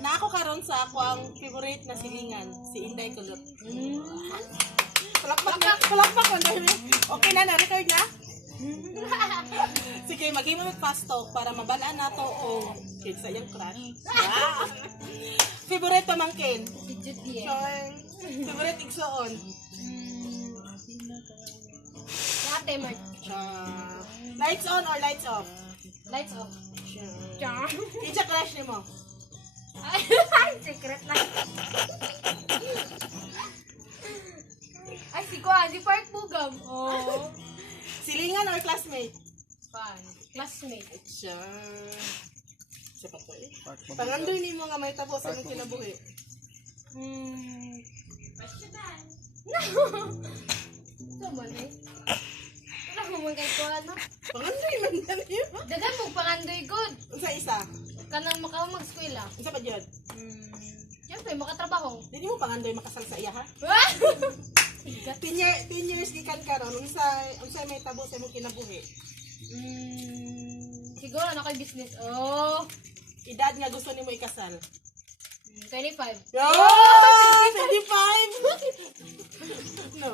na ako karon sa ako ang favorite na silingan, si Inday Kulot. Palakpak ko dahil. Okay na, na-record na? Sige, mag-iwan mag-fast talk para mabalaan na to o sa iyong crush. Favorite pamangkin? Si Judy. Favorite igsoon? Ate Mark. Lights on or lights off? Lights off. Isa crush ni mo? Ay, secret lang. Ay, si Kuan, si Park Bugam. Oh. Silingan or classmate? Fun. Classmate. Sure. Siya pa to eh. Pangandoy ni mo nga may tapos sa mong kinabuhi. Pasyadan. No. Ito man eh. Wala mo man kay Kuan, no? Pangandoy man yan yun. Dagan mo pangandoy good. Isa. Kanang makaw mag-eskwela. Isa pa dyan. Siyempre, makatrabaho. Hindi mo pangandoy makasal sa iya ha? 10 years gikan karon unsa may tabo sa imong kinabuhi? Siguro na kay business. Oh. Edad nga gusto nimo ikasal? 25. Oh, 25. No.